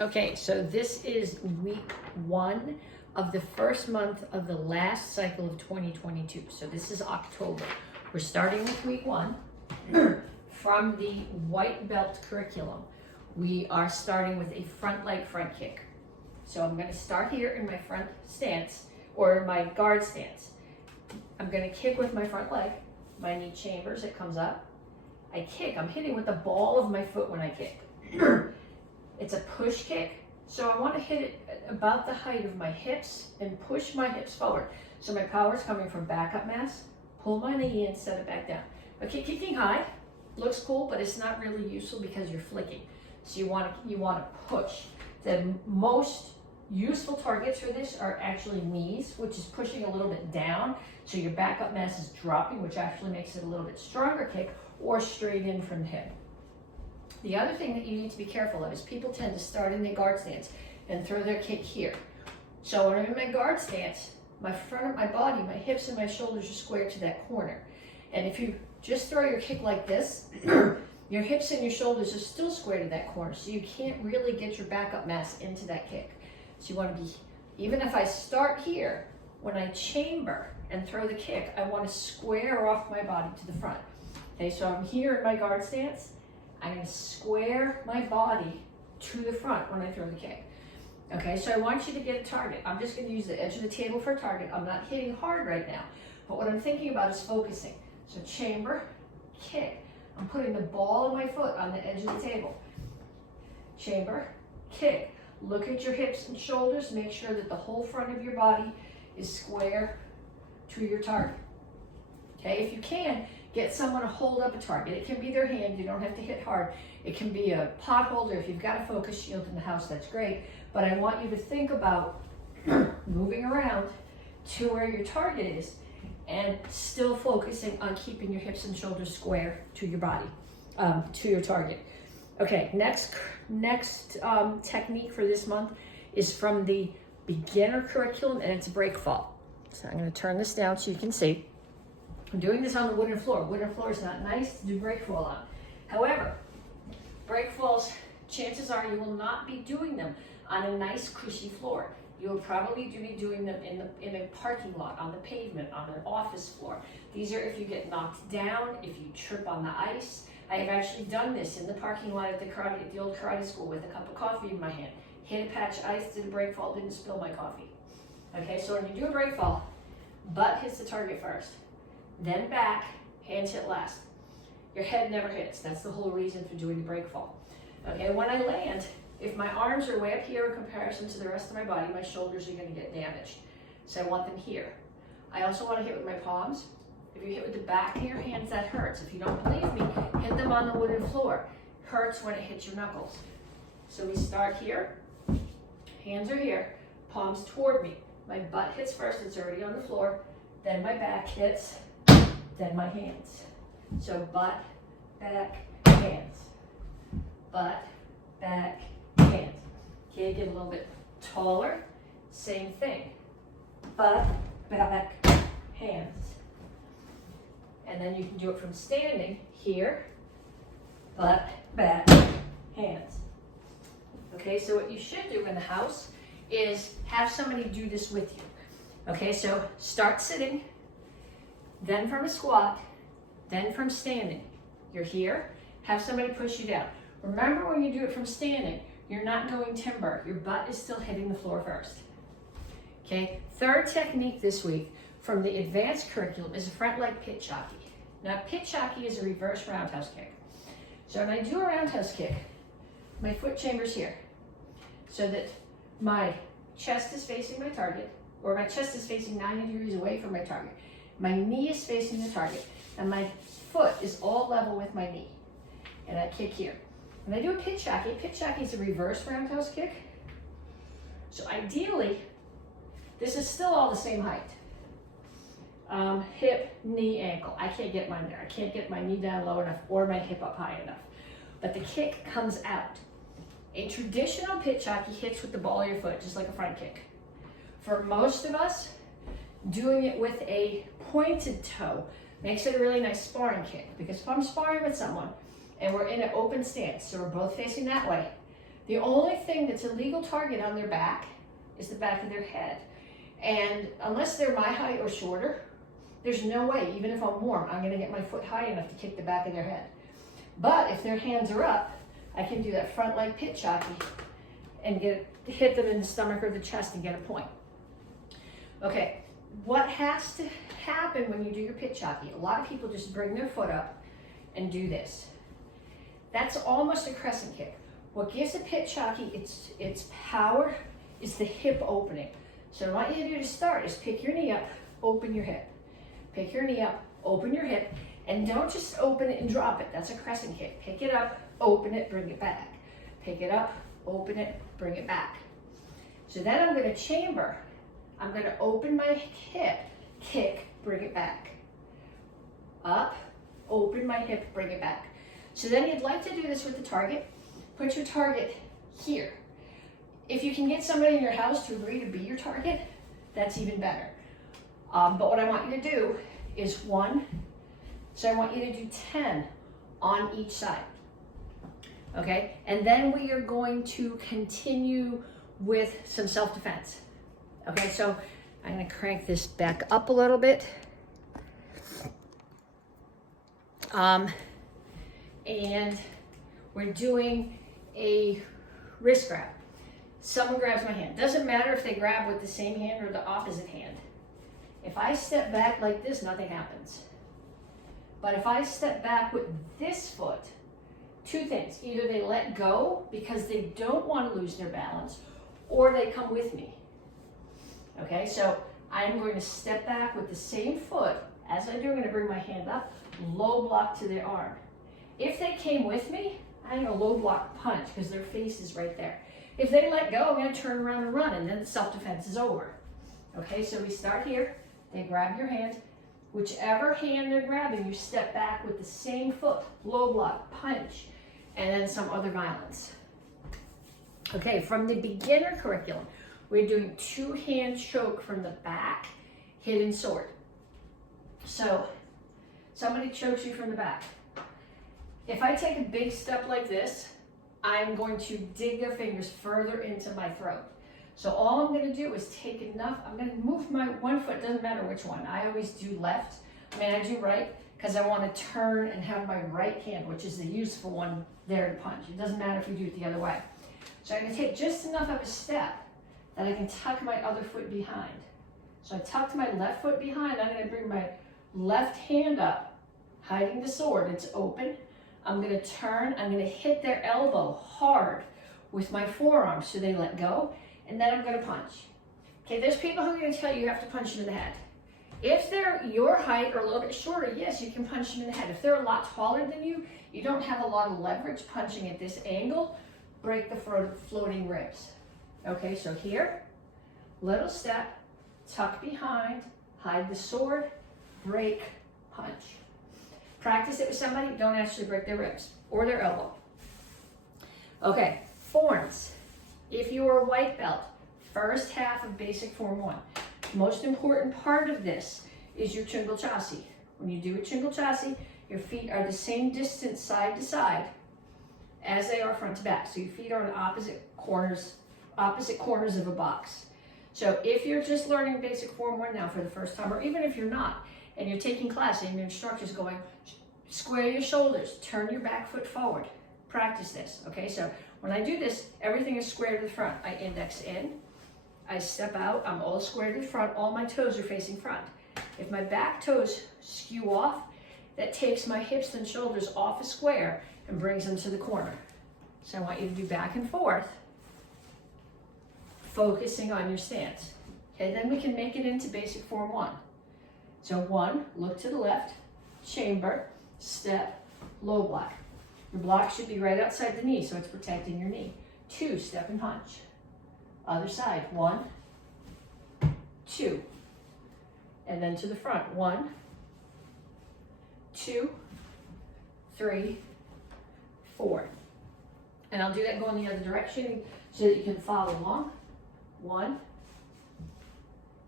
Okay, so this is week 1 of the first month of the last cycle of 2022. So this is October. We're starting with week 1 from the white belt curriculum. We are starting with a front leg front kick. So I'm going to start here in my front stance or my guard stance. I'm going to kick with my front leg. My knee chambers, it comes up. I kick. I'm hitting with the ball of my foot when I kick. It's a push kick, so I want to hit it at about the height of my hips and push my hips forward. So my power is coming from backup mass. Pull my knee in, set it back down. Okay, kicking high looks cool, but it's not really useful because you're flicking. So you want to push. The most useful targets for this are actually knees, which is pushing a little bit down, so your backup mass is dropping, which actually makes it a little bit stronger kick, or straight in from the hip. The other thing that you need to be careful of is people tend to start in their guard stance and throw their kick here. So when I'm in my guard stance, my front of my body, my hips and my shoulders are squared to that corner. And if you just throw your kick like this, your hips and your shoulders are still squared to that corner, so you can't really get your backup mass into that kick. So you want to be, even if I start here, when I chamber and throw the kick, I want to square off my body to the front. Okay, so I'm here in my guard stance. I'm going to square my body to the front when I throw the kick. Okay, so I want you to get a target. I'm just going to use the edge of the table for a target. I'm not hitting hard right now, but what I'm thinking about is focusing. So chamber, kick. I'm putting the ball of my foot on the edge of the table. Chamber, kick. Look at your hips and shoulders. Make sure that the whole front of your body is square to your target. Okay, if you can, get someone to hold up a target. It can be their hand, you don't have to hit hard. It can be a pot holder. If you've got a focus shield in the house, that's great. But I want you to think about moving around to where your target is and still focusing on keeping your hips and shoulders square to your body, to your target. Okay, next technique for this month is from the beginner curriculum, and it's break fall. So I'm going to turn this down so you can see. I'm doing this on the wooden floor. Wooden floor is not nice to do break fall on. However, break falls, chances are you will not be doing them on a nice cushy floor. You will probably be doing them in a parking lot, on the pavement, on an office floor. These are if you get knocked down, if you trip on the ice. I have actually done this in the parking lot at the old karate school with a cup of coffee in my hand. Hit a patch of ice, did a break fall, didn't spill my coffee. Okay, so when you do a break fall, butt hits the target first. Then back, hands hit last. Your head never hits. That's the whole reason for doing the break fall. Okay, when I land, if my arms are way up here in comparison to the rest of my body, my shoulders are going to get damaged. So I want them here. I also want to hit with my palms. If you hit with the back of your hands, that hurts. If you don't believe me, hit them on the wooden floor. Hurts when it hits your knuckles. So we start here. Hands are here. Palms toward me. My butt hits first. It's already on the floor. Then my back hits. Then my hands. So butt, back, hands. Butt, back, hands. Okay, get a little bit taller. Same thing. Butt, back, hands. And then you can do it from standing here. Butt, back, hands. Okay, so what you should do in the house is have somebody do this with you. Okay, so start sitting. Then from a squat, then from standing. You're here, have somebody push you down. Remember when you do it from standing, you're not going timber. Your butt is still hitting the floor first. Okay, third technique this week from the advanced curriculum is a front leg pitch hockey. Now pitch hockey is a reverse roundhouse kick. So when I do a roundhouse kick, my foot chamber's here so that my chest is facing my target, or my chest is facing 90 degrees away from my target. My knee is facing the target, and my foot is all level with my knee. And I kick here. When I do a pitch hockey is a reverse roundhouse kick. So ideally, this is still all the same height. Hip, knee, ankle. I can't get mine there. I can't get my knee down low enough or my hip up high enough. But the kick comes out. A traditional pitch hockey hits with the ball of your foot, just like a front kick. For most of us, doing it with a pointed toe makes it a really nice sparring kick, because if I'm sparring with someone and we're in an open stance, so we're both facing that way, The only thing that's a legal target on their back is the back of their head. And unless they're my height or shorter, there's no way, even if I'm warm, I'm gonna get my foot high enough to kick the back of their head. But if their hands are up, I can do that front leg Petsching and hit them in the stomach or the chest and get a point. Okay, what has to happen when you do your Petsching? A lot of people just bring their foot up and do this. That's almost a crescent kick. What gives a Petsching its power is the hip opening. So what I want you to do to start is pick your knee up, open your hip. Pick your knee up, open your hip, and don't just open it and drop it. That's a crescent kick. Pick it up, open it, bring it back. Pick it up, open it, bring it back. So then I'm gonna chamber. I'm gonna open my hip, kick, bring it back. Up, open my hip, bring it back. So then you'd like to do this with the target. Put your target here. If you can get somebody in your house to agree to be your target, that's even better. But what I want you to do is 1, so I want you to do 10 on each side. Okay, and then we are going to continue with some self-defense. Okay, so I'm gonna crank this back up a little bit. And we're doing a wrist grab. Someone grabs my hand. Doesn't matter if they grab with the same hand or the opposite hand. If I step back like this, nothing happens. But if I step back with this foot, 2 things. Either they let go because they don't want to lose their balance, or they come with me. Okay, so I'm going to step back with the same foot. As I do, I'm going to bring my hand up, low block to their arm. If they came with me, I'm going to low block punch because their face is right there. If they let go, I'm going to turn around and run, and then the self-defense is over. Okay, so we start here. They grab your hand. Whichever hand they're grabbing, you step back with the same foot, low block, punch, and then some other violence. Okay, from the beginner curriculum, we're doing 2-hand choke from the back, hidden sword. So somebody chokes you from the back. If I take a big step like this, I'm going to dig their fingers further into my throat. So all I'm going to do is take enough. I'm going to move my one foot, doesn't matter which one. I always do left. I mean, I do right because I want to turn and have my right hand, which is the useful one, there to punch. It doesn't matter if you do it the other way. So I'm going to take just enough of a step that I can tuck my other foot behind. So I tucked my left foot behind. I'm going to bring my left hand up, hiding the sword. It's open. I'm going to turn. I'm going to hit their elbow hard with my forearm so they let go. And then I'm going to punch. Okay, there's people who are going to tell you have to punch them in the head. If they're your height or a little bit shorter, yes, you can punch them in the head. If they're a lot taller than you, you don't have a lot of leverage punching at this angle, break the floating ribs. Okay, so here, little step, tuck behind, hide the sword, break, punch. Practice it with somebody, don't actually break their ribs or their elbow. Okay, forms. If you are a white belt, first half of basic form 1. Most important part of this is your chingle chassis. When you do a chingle chassis, your feet are the same distance side to side as they are front to back. So your feet are on opposite corners of a box. So if you're just learning basic form 1 now for the first time, or even if you're not, and you're taking class and your instructor's going, square your shoulders, turn your back foot forward. Practice this, okay? So when I do this, everything is square to the front. I index in, I step out, I'm all square to the front, all my toes are facing front. If my back toes skew off, that takes my hips and shoulders off a square and brings them to the corner. So I want you to do back and forth, focusing on your stance. Okay, then we can make it into basic form 1. So 1, look to the left, chamber, step, low block. Your block should be right outside the knee, so it's protecting your knee. 2, step and punch. Other side, 1, 2. And then to the front, 1, 2, 3, 4. And I'll do that going the other direction so that you can follow along. 1,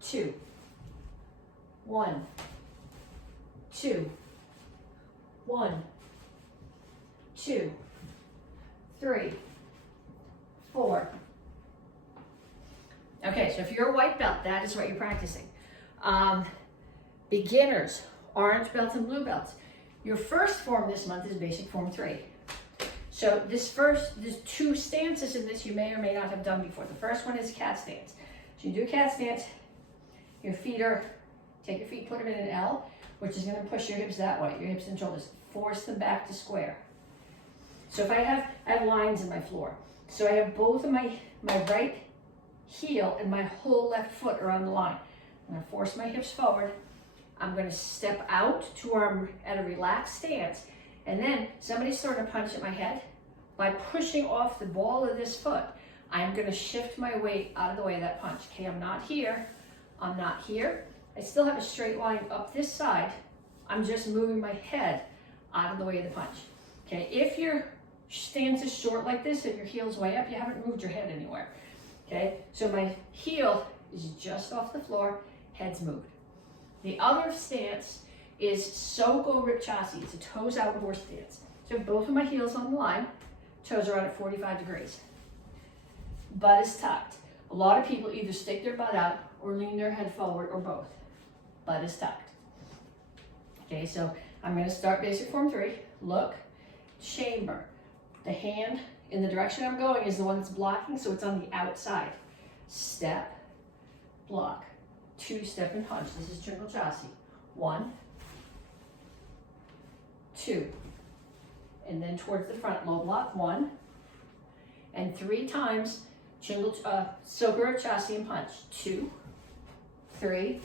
2, 1, 2, 1, 2, 3, 4. Okay, so if you're a white belt, that is what you're practicing. Beginners, orange belts and blue belts. Your first form this month is basic form 3. So there's 2 stances in this you may or may not have done before. The first one is cat stance. So you do a cat stance, your feet take your feet, put them in an L, which is gonna push your hips that way, your hips and shoulders. Force them back to square. So if I have lines in my floor. So I have both of my right heel and my whole left foot are on the line. I'm gonna force my hips forward. I'm gonna step out to where I'm at a relaxed stance. And then somebody's throwing a punch at my head. By pushing off the ball of this foot, I'm gonna shift my weight out of the way of that punch. Okay, I'm not here. I'm not here. I still have a straight line up this side. I'm just moving my head out of the way of the punch. Okay, if your stance is short like this and your heel's way up, you haven't moved your head anywhere. Okay, so my heel is just off the floor, head's moved. The other stance is Soko Ripchasi. It's a toes out horse stance. So both of my heels on the line, toes are out at 45 degrees. Butt is tucked. A lot of people either stick their butt out or lean their head forward or both. Butt is tucked. Okay, so I'm going to start basic form 3. Look, chamber. The hand in the direction I'm going is the one that's blocking, so it's on the outside. Step, block. 2 step and punch. This is Tringle Chassi. 1, 2. And then towards the front, low block. 1. And 3 times Soko Chassi and punch. 2, 3,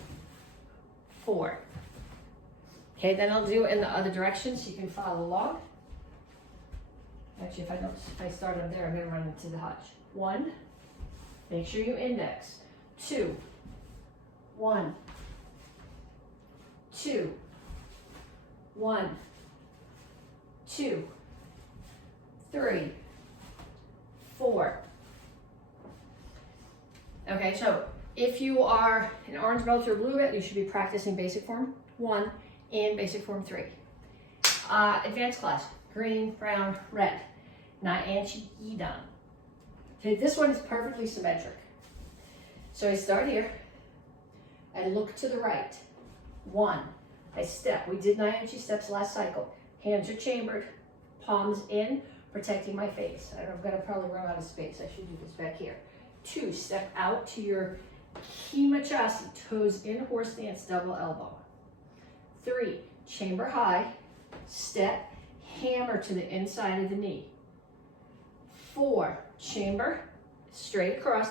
4. Okay, then I'll do it in the other direction so you can follow along. Actually, if I start up there, I'm going to run into the hutch. 1, make sure you index. 2, 1, 2, 1, 2, 3, 4. Okay, so if you are an orange belt or blue belt, you should be practicing basic form 1 and basic form 3. Advanced class, green, brown, red. Nyanchi Idan. Okay, this one is perfectly symmetric. So I start here. I look to the right. 1. I step. We did Nyanchi steps last cycle. Hands are chambered, palms in, protecting my face. I'm going to probably run out of space. I should do this back here. 2. Step out to your Himachasi, toes in horse stance, double elbow. 3. Chamber high, step, hammer to the inside of the knee. 4. Chamber, straight across,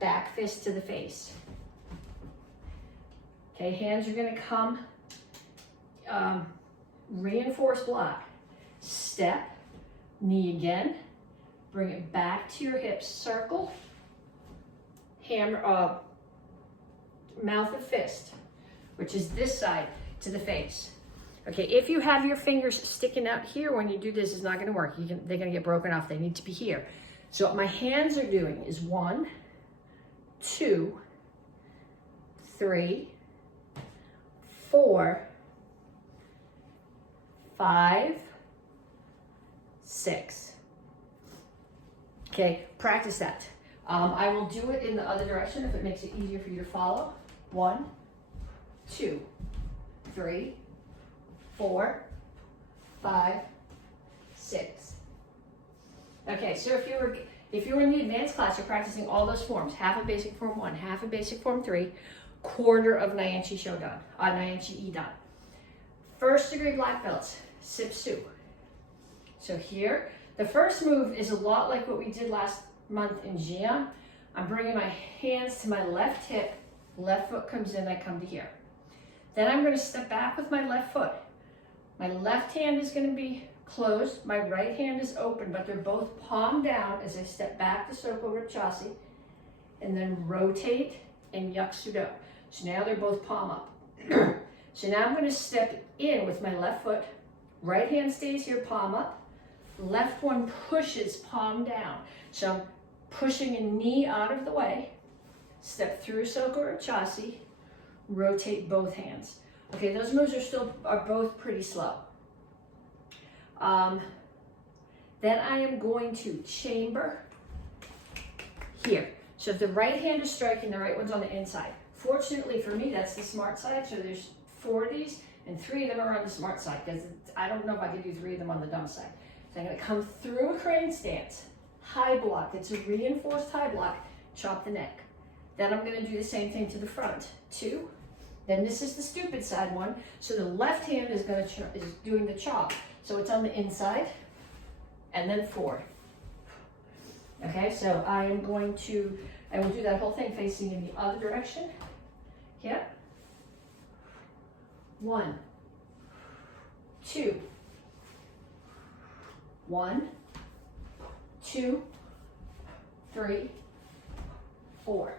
back fist to the face. Okay, hands are going to come, reinforce block. Step, knee again, bring it back to your hips, circle, hammer, mouth of fist, which is this side to the face. Okay, if you have your fingers sticking out here when you do this, it's not going to work. They're going to get broken off. They need to be here. So what my hands are doing is 1, 2, 3, 4, 5, 6. Okay, practice that. I will do it in the other direction if it makes it easier for you to follow. 1, 2, 3, 4, 5, 6. Okay, so if you were in the advanced class, you're practicing all those forms. Half of basic form 1, half of basic form 3, quarter of Nyanchi Shodan, Nyanchi Idan. First degree black belts, Sipsu. So here, the first move is a lot like what we did last month in Jian. I'm bringing my hands to my left hip, left foot comes in, I come to here. Then I'm going to step back with my left foot. My left hand is going to be closed, my right hand is open, but they're both palm down as I step back to Soko Ripchasi, and then rotate and Yak Soo Do. So now they're both palm up. So now I'm going to step in with my left foot, right hand stays here, palm up, left one pushes palm down. So I'm pushing a knee out of the way, step through Soko Ripchasi, rotate both hands. Okay, those moves are both pretty slow. Then I am going to chamber, here. So if the right hand is striking, the right one's on the inside. Fortunately for me, that's the smart side. So there's 4 of these and 3 of them are on the smart side because I don't know if I could do 3 of them on the dumb side. So I'm gonna come through a crane stance, high block. It's a reinforced high block, chop the neck. Then I'm gonna do the same thing to the front. 2. Then this is the stupid side one. So the left hand is doing the chop. So it's on the inside, and then 4. Okay, so I will do that whole thing facing in the other direction. Here. 1, 2, 1, 2, 3, 4.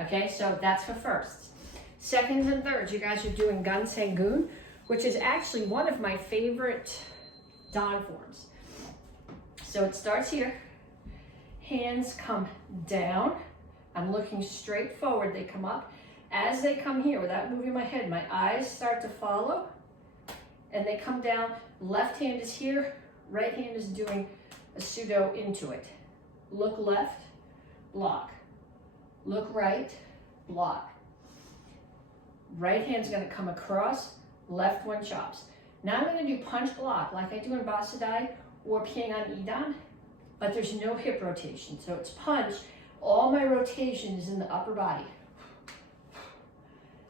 Okay, so that's for firsts. Seconds and thirds, you guys are doing Gun Sangoon, which is actually one of my favorite Dan forms. So it starts here. Hands come down. I'm looking straight forward. They come up. As they come here, without moving my head, my eyes start to follow. And they come down. Left hand is here. Right hand is doing a pseudo into it. Look left, block. Look right, block. Right hand's going to come across. Left one chops. Now I'm going to do punch block like I do in Basadai or Pying on Idan, but there's no hip rotation. So it's punch. All my rotation is in the upper body.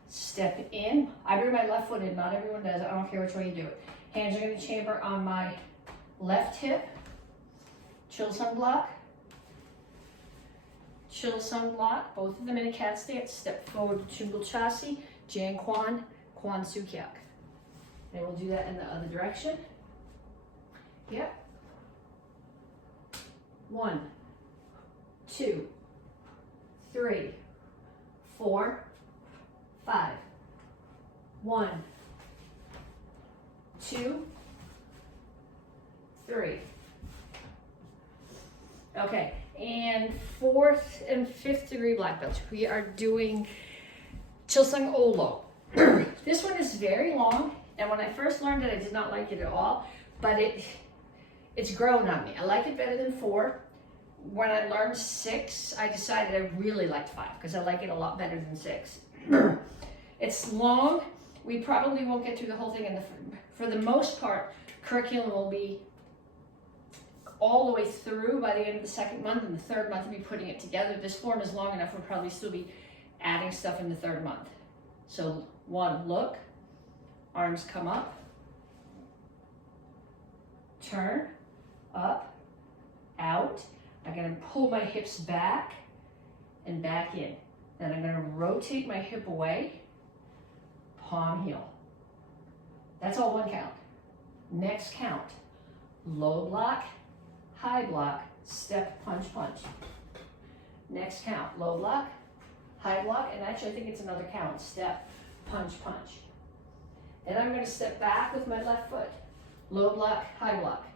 Step in. I bring my left foot in. Not everyone does. I don't care which way you do it. Hands are going to chamber on my left hip. Chill sun block. Chill sun block. Both of them in a cat stance. Step forward to Chungul Chasi. Jan Kwan. Kwan Sukyak. And we'll do that in the other direction. Yep. 1, 2, 3, 4, 5. 1, 2, 3. Okay, and 4th and 5th degree black belts. We are doing Chilsung Olo. This one is very long, and when I first learned it, I did not like it at all, but it's grown on me. I like it better than 4. When I learned 6, I decided I really liked 5 because I like it a lot better than 6. It's long. We probably won't get through the whole thing. For the most part, curriculum will be all the way through by the end of the 2nd month, and the 3rd month we'll be putting it together. This form is long enough. We'll probably still be adding stuff in the 3rd month. So 1, look, arms come up, turn, up, out. I'm going to pull my hips back and back in. Then I'm going to rotate my hip away, palm heel. That's all 1 count. Next count, low block, high block, step, punch, punch. Next count, low block, high block, and actually I think it's another count, step, punch, punch. Then I'm going to step back with my left foot, low block, high block.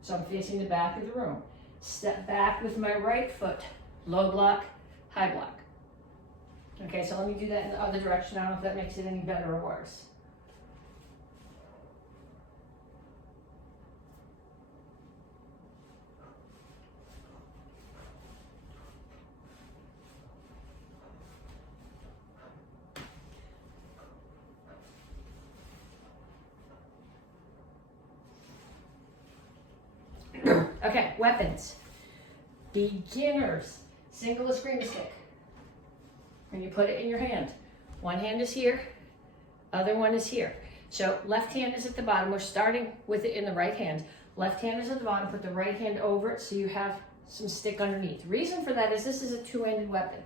So I'm facing the back of the room. Step back with my right foot, low block, high block. Okay, so let me do that in the other direction. I don't know if that makes it any better or worse. Okay, weapons. Beginners. Single scream stick. When you put it in your hand. One hand is here, other one is here. So left hand is at the bottom. We're starting with it in the right hand. Left hand is at the bottom. Put the right hand over it so you have some stick underneath. Reason for that is this is a 2-handed weapon.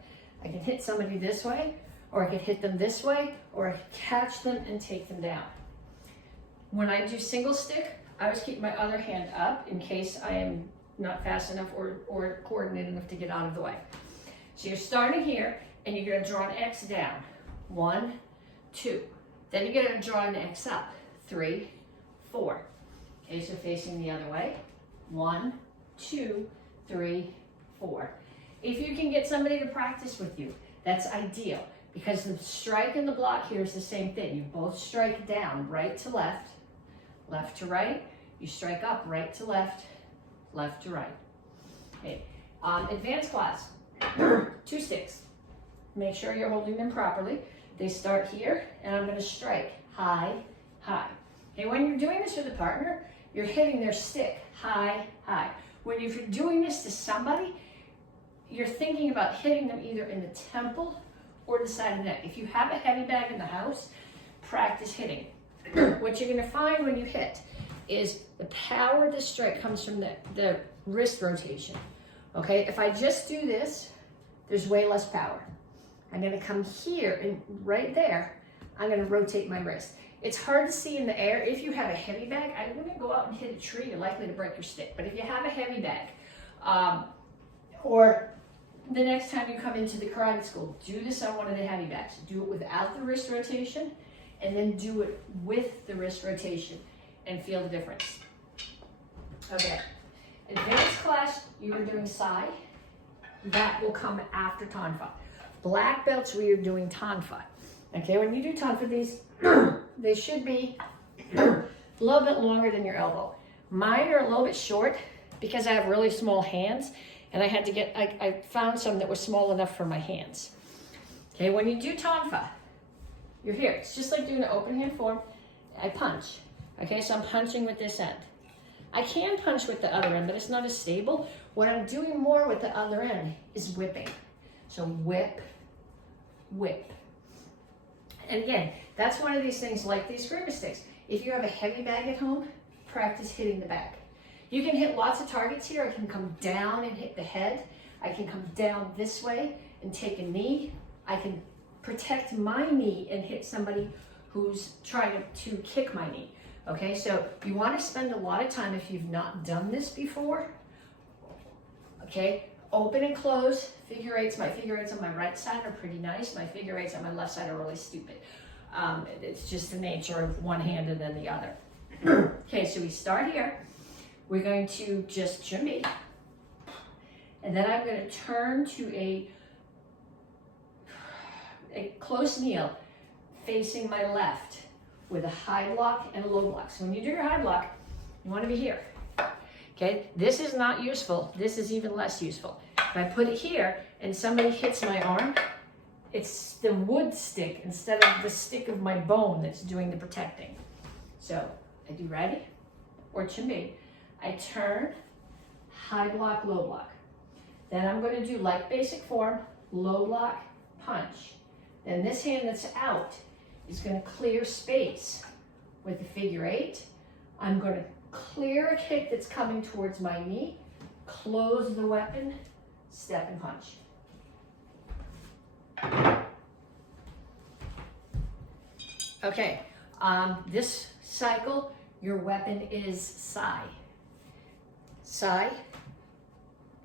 I can hit somebody this way, or I can hit them this way, or I can catch them and take them down. When I do single stick, I always keep my other hand up in case I am not fast enough or coordinated enough to get out of the way. So you're starting here, and you're going to draw an X down. 1, 2. Then you're going to draw an X up. 3, 4. Okay, so facing the other way. 1, 2, 3, 4. If you can get somebody to practice with you, that's ideal, because the strike and the block here is the same thing. You both strike down, right to left, left to right. You strike up, right to left, left to right. Okay. Advanced class, 2 sticks. Make sure you're holding them properly. They start here, and I'm gonna strike high, high. Okay, when you're doing this with a partner, you're hitting their stick high, high. When you're doing this to somebody, you're thinking about hitting them either in the temple or the side of the neck. If you have a heavy bag in the house, practice hitting. What you're gonna find when you hit is the power of the strike comes from the wrist rotation. Okay, if I just do this, there's way less power. I'm gonna come here and right there, I'm gonna rotate my wrist. It's hard to see in the air. If you have a heavy bag, I wouldn't go out and hit a tree. You're likely to break your stick. But if you have a heavy bag, or the next time you come into the karate school, do this on one of the heavy bags. Do it without the wrist rotation, and then do it with the wrist rotation, and feel the difference. Okay, advanced class, you are doing sai. That will come after tanfa. Black belts, we are doing tanfa. Okay, when you do tanfa, these, they should be a little bit longer than your elbow. Mine are a little bit short because I have really small hands, and I had to get, I found some that were small enough for my hands. Okay, when you do tanfa, you're here. It's just like doing an open hand form. I punch. Okay, so I'm punching with this end. I can punch with the other end, but it's not as stable. What I'm doing more with the other end is whipping. So whip, whip. And again, that's one of these things like these grimace sticks. If you have a heavy bag at home, practice hitting the back. You can hit lots of targets here. I can come down and hit the head. I can come down this way and take a knee. I can protect my knee and hit somebody who's trying to kick my knee. Okay, so you want to spend a lot of time, if you've not done this before, okay, open and close, figure eights. My figure eights on my right side are pretty nice. My figure eights on my left side are really stupid. It's just the nature of one hand and then the other. Okay, so we start here. We're going to just chumbi. And then I'm going to turn to a close kneel facing my left with a high block and a low block. So when you do your high block, you want to be here. Okay, this is not useful. This is even less useful. If I put it here and somebody hits my arm, it's the wood stick instead of the stick of my bone that's doing the protecting. So I do ready or chumbi. I turn, high block, low block. Then I'm going to do like basic form, low block, punch. Then this hand that's out is going to clear space with the figure eight. I'm going to clear a kick that's coming towards my knee, close the weapon, step and punch. Okay, this cycle, your weapon is sai. Sai,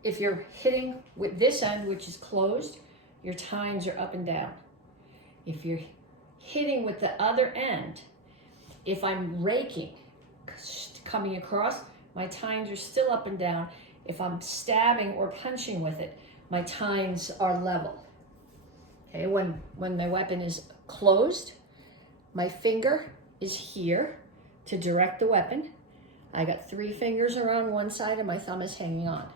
if you're hitting with this end, which is closed, your tines are up and down. If you're hitting with the other end, if I'm raking, coming across, my tines are still up and down. If I'm stabbing or punching with it, my tines are level. Okay, when my weapon is closed, my finger is here to direct the weapon. I got 3 fingers around one side and my thumb is hanging on.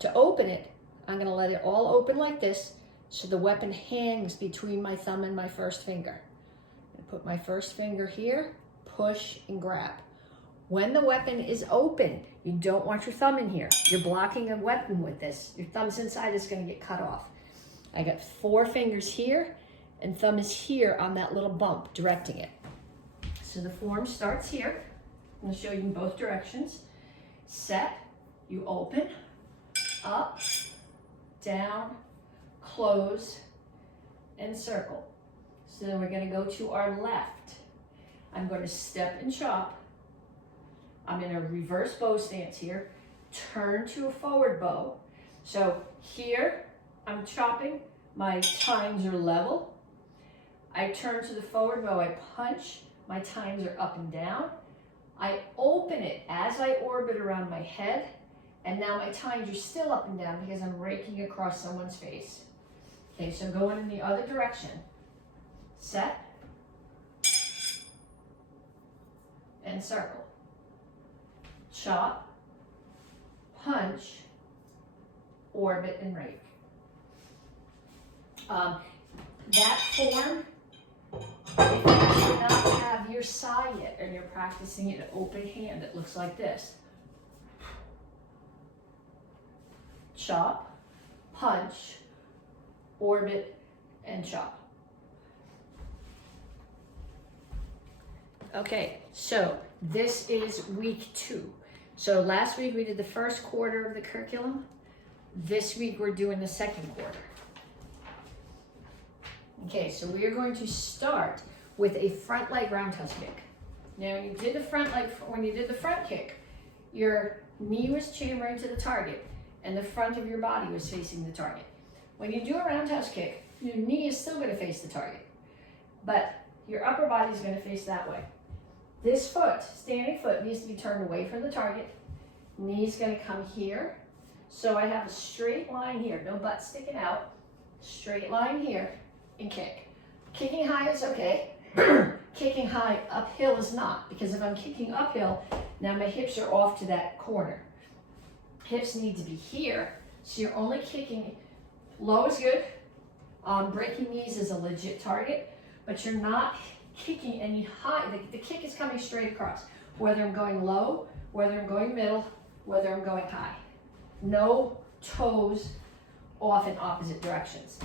To open it, I'm gonna let it all open like this so the weapon hangs between my thumb and my first finger. I put my first finger here, push and grab. When the weapon is open, you don't want your thumb in here. You're blocking a weapon with this. Your thumb's inside, it's gonna get cut off. I got 4 fingers here and thumb is here on that little bump directing it. So the form starts here. I'm gonna show you in both directions. Set, you open, up, down, close, and circle. So then we're gonna go to our left. I'm gonna step and chop. I'm in a reverse bow stance here. Turn to a forward bow. So here, I'm chopping. My tines are level. I turn to the forward bow, I punch. My tines are up and down. I open it as I orbit around my head. And now my tines are still up and down because I'm raking across someone's face. Okay, so going in the other direction. Set. And circle. Chop. Punch. orbit, and rake. That form, if you do not have your sai yet and you're practicing it open hand, it looks like this. Chop, punch, orbit, and chop. Okay, so this is week 2. So last week we did the first quarter of the curriculum. This week we're doing the second quarter. Okay, so we are going to start with a front leg roundhouse kick. Now when you did the front kick, your knee was chambering to the target and the front of your body was facing the target. When you do a roundhouse kick, your knee is still going to face the target, but your upper body is going to face that way. This foot, standing foot, needs to be turned away from the target. Knee's going to come here. So I have a straight line here, no butt sticking out. Straight line here and kick. Kicking high is okay. Kicking high uphill is not, because if I'm kicking uphill, now my hips are off to that corner. Hips need to be here, so you're only kicking. Low is good. Breaking knees is a legit target, but you're not kicking any high. The kick is coming straight across, whether I'm going low, whether I'm going middle, whether I'm going high. No toes off in opposite directions.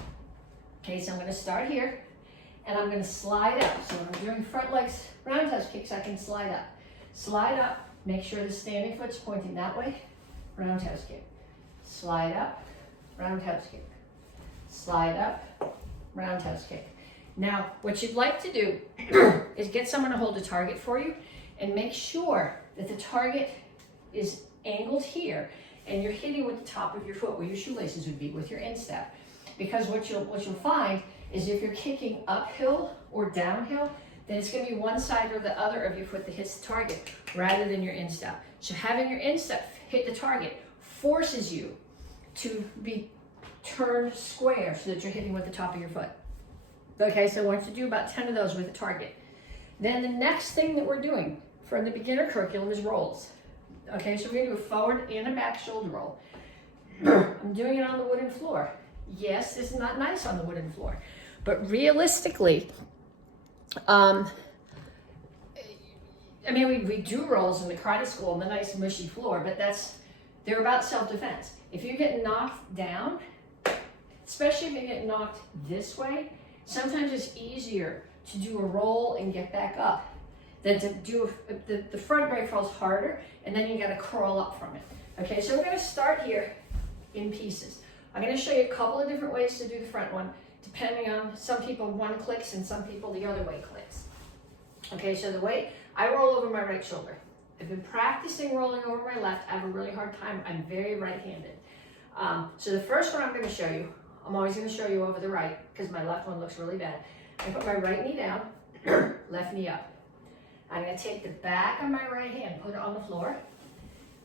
Okay, so I'm going to start here, and I'm going to slide up. So when I'm doing front legs roundhouse kicks, I can slide up. Slide up, make sure the standing foot's pointing that way, roundhouse kick. Slide up, roundhouse kick. Slide up, roundhouse kick. Now, what you'd like to do is get someone to hold a target for you and make sure that the target is angled here and you're hitting with the top of your foot where your shoelaces would be with your instep. Because what you'll find is if you're kicking uphill or downhill, then it's going to be one side or the other of your foot that hits the target rather than your instep. So having your instep hit the target forces you to be turned square so that you're hitting with the top of your foot. Okay, so I want you to do about 10 of those with a target. Then the next thing that we're doing from the beginner curriculum is rolls. Okay, so we're going to do a forward and a back shoulder roll. I'm doing it on the wooden floor. Yes, this is not nice on the wooden floor, but realistically, I mean, we do rolls in the karate school on the nice mushy floor, but they're about self-defense. If you get knocked down, especially if you get knocked this way, sometimes it's easier to do a roll and get back up than to do the front break falls harder, and then you got to crawl up from it. Okay, so we're going to start here in pieces. I'm going to show you a couple of different ways to do the front one, depending on some people one clicks and some people the other way clicks. Okay, so the way I roll over my right shoulder. I've been practicing rolling over my left. I have a really hard time. I'm very right-handed. So the first one I'm going to show you, I'm always going to show you over the right because my left one looks really bad. I put my right knee down, left knee up. I'm going to take the back of my right hand, put it on the floor,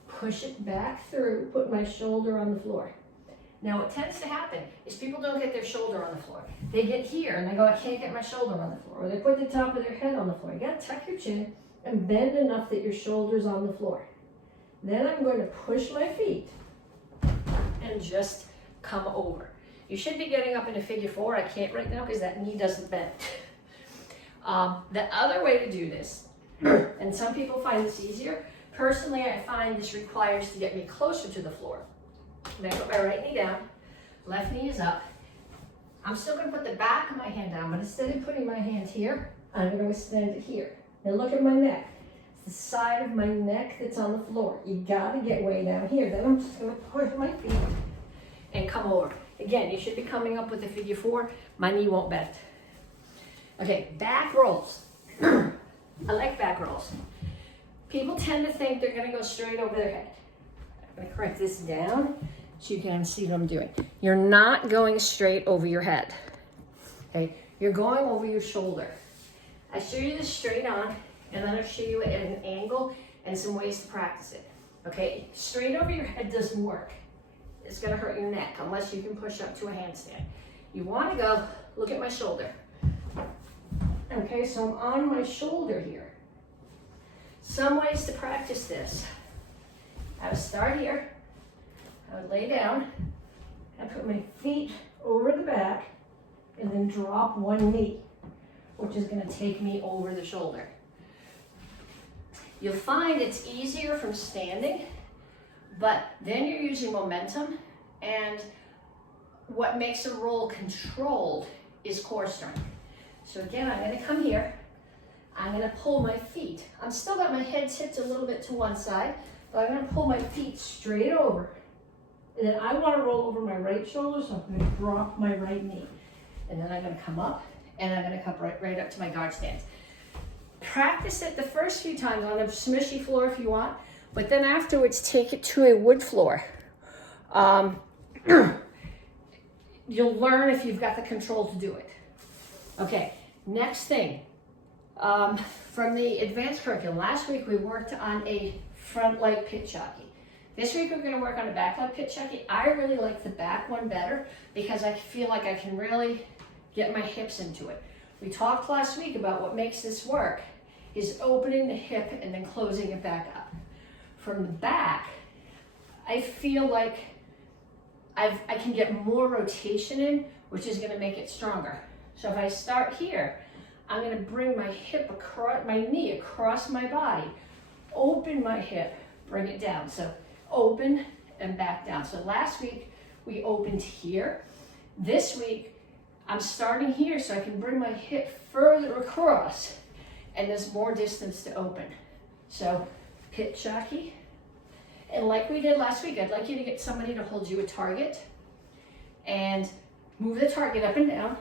push it back through, put my shoulder on the floor. Now what tends to happen is people don't get their shoulder on the floor. They get here and they go, I can't get my shoulder on the floor. Or they put the top of their head on the floor. You got to tuck your chin and bend enough that your shoulder's on the floor. Then I'm going to push my feet and just come over. You should be getting up in a figure 4. I can't right now because that knee doesn't bend. The other way to do this, and some people find this easier, personally I find this requires to get me closer to the floor. I'm going to put my right knee down, left knee is up. I'm still going to put the back of my hand down, but instead of putting my hand here, I'm going to extend it here. Now look at my neck. It's the side of my neck that's on the floor. You got to get way down here. Then I'm just going to push my feet and come over. Again, you should be coming up with a figure 4. My knee won't bend. Okay, back rolls. I like back rolls. People tend to think they're going to go straight over their head. I'm going to correct this down so you can see what I'm doing. You're not going straight over your head. Okay, you're going over your shoulder. I show you this straight on, and then I'll show you it at an angle and some ways to practice it. Okay, straight over your head doesn't work. It's going to hurt your neck unless you can push up to a handstand. You want to go, look at my shoulder. Okay, so I'm on my shoulder here. Some ways to practice this. I would start here. I would lay down, I put my feet over the back and then drop one knee, which is gonna take me over the shoulder. You'll find it's easier from standing, but then you're using momentum, and what makes a roll controlled is core strength. So again, I'm gonna come here, I'm gonna pull my feet. I'm still got my head tipped a little bit to one side, but I'm gonna pull my feet straight over. And then I wanna roll over my right shoulder, so I'm gonna drop my right knee. And then I'm gonna come up, and I'm gonna come right up to my guard stance. Practice it the first few times on a smushy floor if you want, but then afterwards take it to a wood floor. You'll learn if you've got the control to do it. Okay, next thing. From the advanced curriculum, last week we worked on a front leg Petsching. This week we're going to work on a back leg Petsching. I really like the back one better because I feel like I can really get my hips into it. We talked last week about what makes this work is opening the hip and then closing it back up. From the back, I feel like I can get more rotation in, which is going to make it stronger. So if I start here, I'm going to bring my hip across, my knee across my body, open my hip, bring it down. So open and back down. So last week we opened here. This week I'm starting here so I can bring my hip further across and there's more distance to open. So Petsching. And like we did last week, I'd like you to get somebody to hold you a target and move the target up and down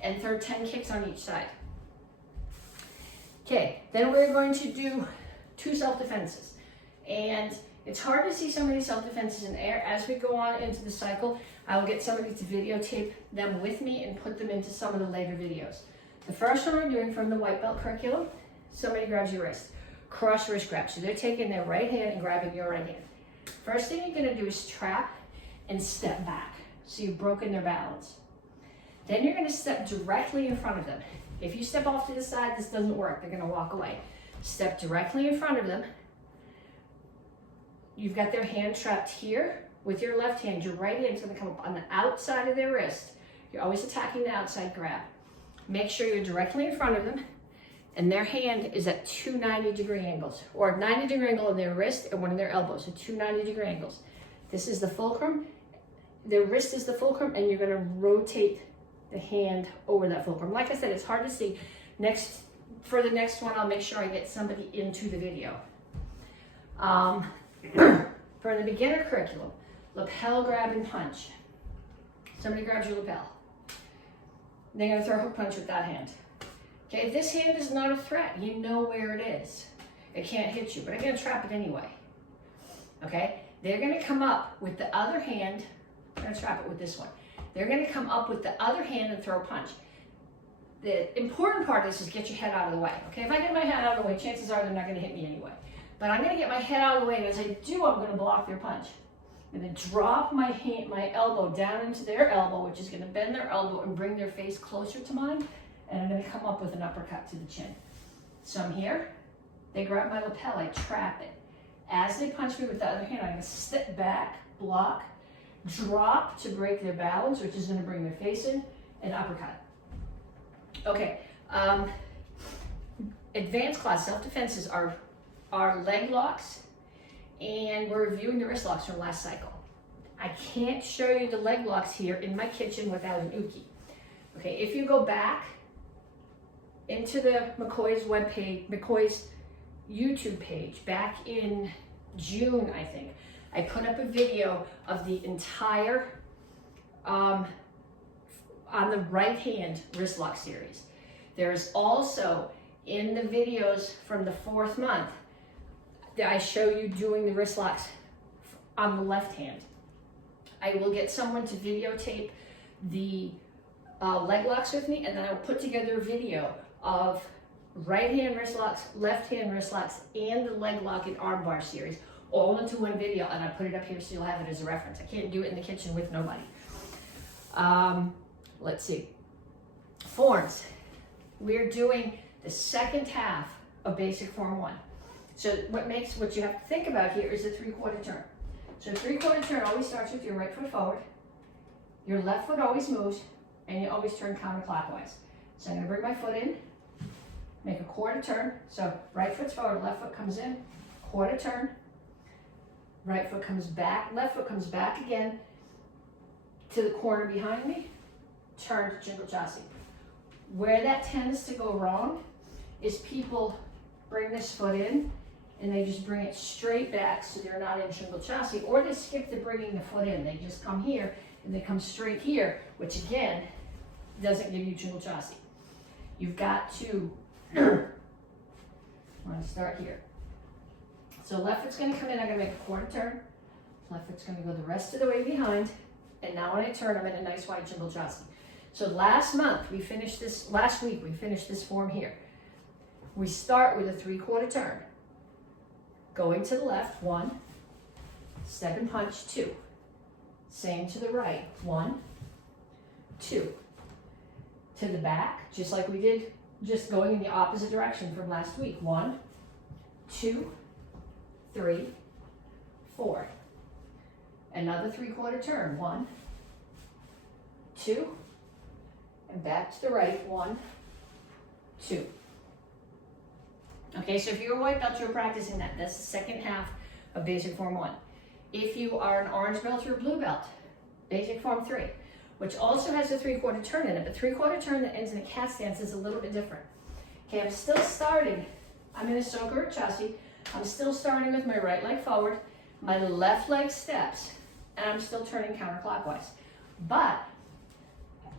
and throw 10 kicks on each side. Okay, then we're going to do 2 self-defenses. And it's hard to see some of these self-defenses in air. As we go on into the cycle, I will get somebody to videotape them with me and put them into some of the later videos. The first one we're doing from the white belt curriculum, somebody grabs your wrist. Cross wrist grab. So they're taking their right hand and grabbing your right hand. First thing you're gonna do is trap and step back. So you've broken their balance. Then you're gonna step directly in front of them. If you step off to the side, this doesn't work. They're gonna walk away. Step directly in front of them. You've got their hand trapped here. With your left hand, your right hand's gonna come up on the outside of their wrist. You're always attacking the outside grab. Make sure you're directly in front of them, and their hand is at 2 90-degree angles, or 90-degree angle on their wrist and one of their elbows, so 2 90-degree angles. This is the fulcrum. Their wrist is the fulcrum, and you're gonna rotate the hand over that fulcrum. Like I said, it's hard to see. For the next one, I'll make sure I get somebody into the video. For the beginner curriculum, lapel grab and punch. Somebody grabs your lapel. They're gonna throw a hook punch with that hand. Okay, this hand is not a threat. You know where it is. It can't hit you, but I'm gonna trap it anyway. Okay, they're gonna come up with the other hand. I'm gonna trap it with this one. They're gonna come up with the other hand and throw a punch. The important part of this is get your head out of the way. Okay, if I get my head out of the way, chances are they're not gonna hit me anyway. But I'm gonna get my head out of the way, and as I do, I'm gonna block their punch. I'm gonna drop my hand, my elbow down into their elbow, which is gonna bend their elbow and bring their face closer to mine, and I'm gonna come up with an uppercut to the chin. So I'm here, they grab my lapel, I trap it. As they punch me with the other hand, I'm gonna step back, block, drop to break their balance, which is gonna bring their face in, and uppercut. Okay, advanced class self-defenses are leg locks, and we're reviewing the wrist locks from last cycle. I can't show you the leg locks here in my kitchen without an uke. Okay, if you go back into the McCoy's webpage, McCoy's YouTube page, back in June, I think, I put up a video of the entire, on the right hand wrist lock series. There's also, in the videos from the 4th month, that I show you doing the wrist locks on the left hand. I will get someone to videotape the leg locks with me, and then I'll put together a video of right hand wrist locks, left hand wrist locks, and the leg lock and arm bar series, all into one video, and I put it up here so you'll have it as a reference. I can't do it in the kitchen with nobody. Let's see. Forms. We're doing the second half of basic form 1. So what you have to think about here is a 3/4 turn. So 3/4 turn always starts with your right foot forward. Your left foot always moves, and you always turn counterclockwise. So I'm gonna bring my foot in, make a 1/4 turn. So right foot's forward, left foot comes in, 1/4 turn. Right foot comes back, left foot comes back again to the corner behind me, turn to Jingle Chassi. Where that tends to go wrong is people bring this foot in and they just bring it straight back so they're not in Jingle Chassi, or they skip the bringing the foot in. They just come here and they come straight here, which again, doesn't give you Jingle Chassi. You've got to, I'm gonna start here. So left foot's gonna come in, I'm gonna make a 1/4 turn. Left foot's gonna go the rest of the way behind. And now when I turn, I'm in a nice wide Jingle Chassi. So last week we finished this form here. We start with a 3/4 turn. Going to the left, 1. Step and punch, 2. Same to the right, 1, 2. To the back, just like we did, just going in the opposite direction from last week. 1, 2, 3, 4. Another 3/4 turn. 1, 2, and back to the right. 1, 2. Okay, so if you're a white belt, you're practicing that. That's the second half of basic form 1. If you are an orange belt or a blue belt, basic form 3, which also has a 3/4 turn in it, but 3/4 turn that ends in a cat stance is a little bit different. Okay, I'm still starting. I'm in a Soka Chassi. I'm still starting with my right leg forward, my left leg steps, and I'm still turning counterclockwise. But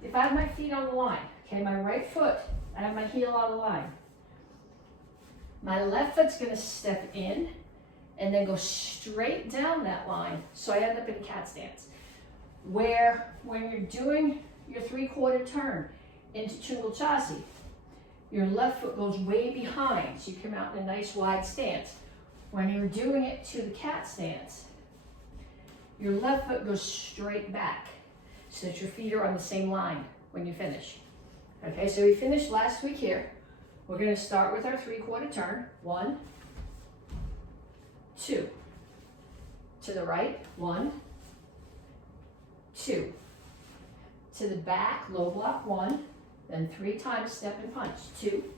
if I have my feet on the line, okay, my right foot, I have my heel on the line. My left foot's gonna step in and then go straight down that line, so I end up in a cat stance. Where when you're doing your 3/4 turn into Jingle Chassi, your left foot goes way behind, so you come out in a nice wide stance. When you're doing it to the cat stance, your left foot goes straight back, so that your feet are on the same line when you finish. Okay, so we finished last week here. We're gonna start with our 3/4 turn. 1, 2. To the right, 1, 2. To the back, low block, 1. Then 3 times step and punch. 2,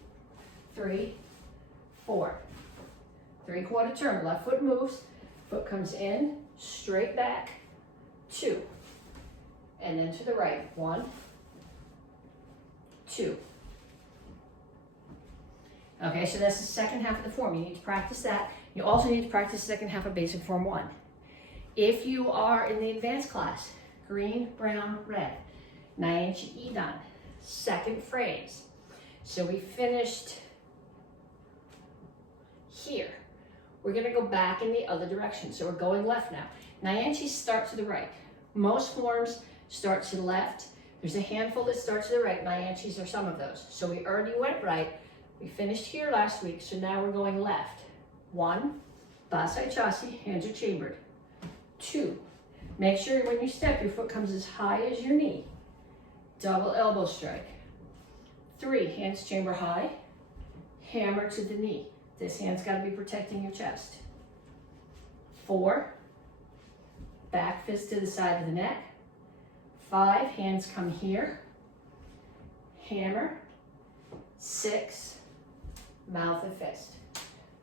3, 4. 3/4 turn, left foot moves, foot comes in, straight back, 2. And then to the right, 1, 2. Okay, so that's the second half of the form. You need to practice that. You also need to practice the second half of basic form 1. If you are in the advanced class, green, brown, red, Nyanchi Idan, second phrase. So we finished here. We're gonna go back in the other direction. So we're going left now. Nyanchis start to the right. Most forms start to the left. There's a handful that start to the right. Nyanchis are some of those. So we already went right. We finished here last week, so now we're going left. 1, Basai Chassi, hands are chambered. 2, make sure when you step, your foot comes as high as your knee. Double elbow strike. 3, hands chamber high, hammer to the knee. This hand's got to be protecting your chest. 4, back fist to the side of the neck. 5, hands come here, hammer. 6, mouth and fist.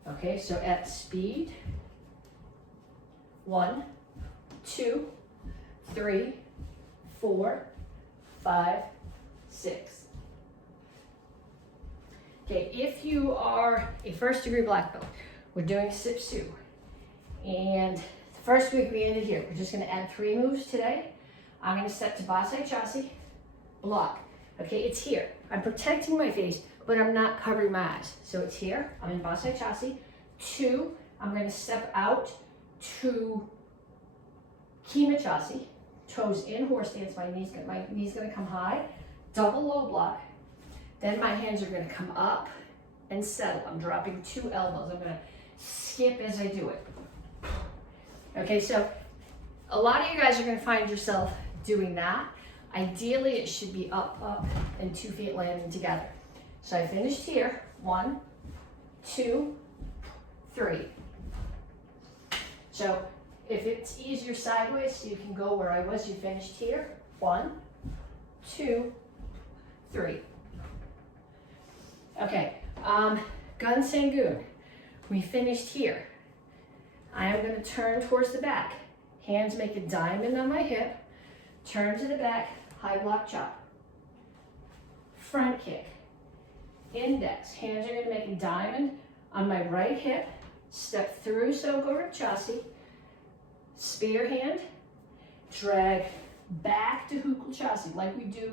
Okay, so at speed, 1, 2, 3, 4, 5, 6. Okay, if you are a first degree black belt, we're doing Sipsu. And the first week we ended here. We're just gonna add 3 moves today. I'm gonna step to Basai Chassi, block. Okay, it's here. I'm protecting my face, but I'm not covering my eyes. So it's here, I'm in Basai Chassi. 2, I'm gonna step out to Kima Chassi, toes in horse stance, my knee's gonna come high, double low block. Then my hands are gonna come up and settle. I'm dropping 2 elbows. I'm gonna skip as I do it. Okay, so a lot of you guys are gonna find yourself doing that. Ideally, it should be up, up, and 2 feet landing together. So I finished here. 1, 2, 3. So if it's easier sideways, you can go where I was. You finished here. 1, 2, 3. Okay, Gun Sangoon. We finished here. I am going to turn towards the back. Hands make a diamond on my hip. Turn to the back, high block chop. Front kick. Index. Hands are going to make a diamond on my right hip. Step through Soko Rikchasi. Spear hand. Drag back to Hukulchasi like we do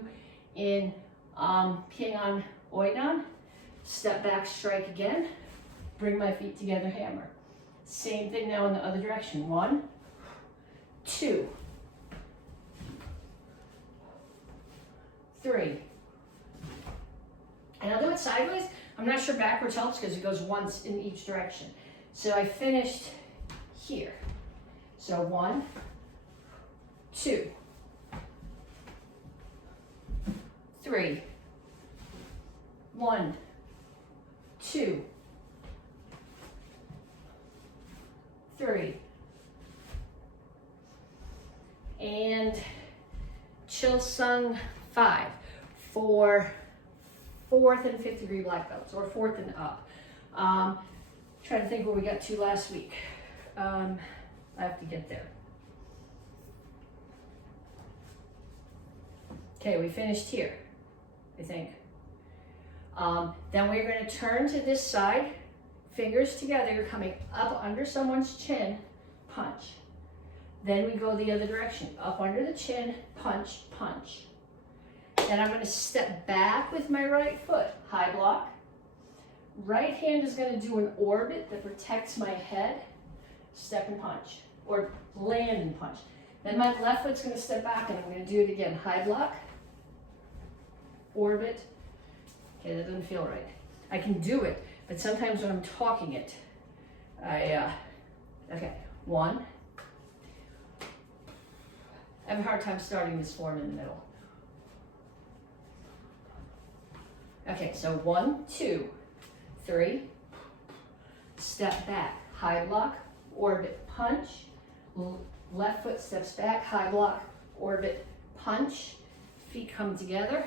in Pyongan Oidan. Step back, strike again. Bring my feet together, hammer. Same thing now in the other direction. 1, 2, 3. And I'll do it sideways. I'm not sure backwards helps because it goes once in each direction. So I finished here. So 1, 2, 3. 1, 2, 3. And Chilsung 5 for 4th and 5th degree black belts, or 4th and up. Trying to think where we got to last week. I have to get there. Okay, we finished here, I think. Then we're going to turn to this side, fingers together. You're coming up under someone's chin, punch. Then we go the other direction, up under the chin, punch, punch. Then I'm going to step back with my right foot, high block. Right hand is going to do an orbit that protects my head, step and punch, or land and punch. Then my left foot's going to step back and I'm going to do it again, high block, orbit. Okay, that doesn't feel right. I can do it, but sometimes when I'm talking it, okay, 1. I have a hard time starting this form in the middle. Okay, so 1, 2, 3, step back, high block, orbit, punch, left foot steps back, high block, orbit, punch, feet come together.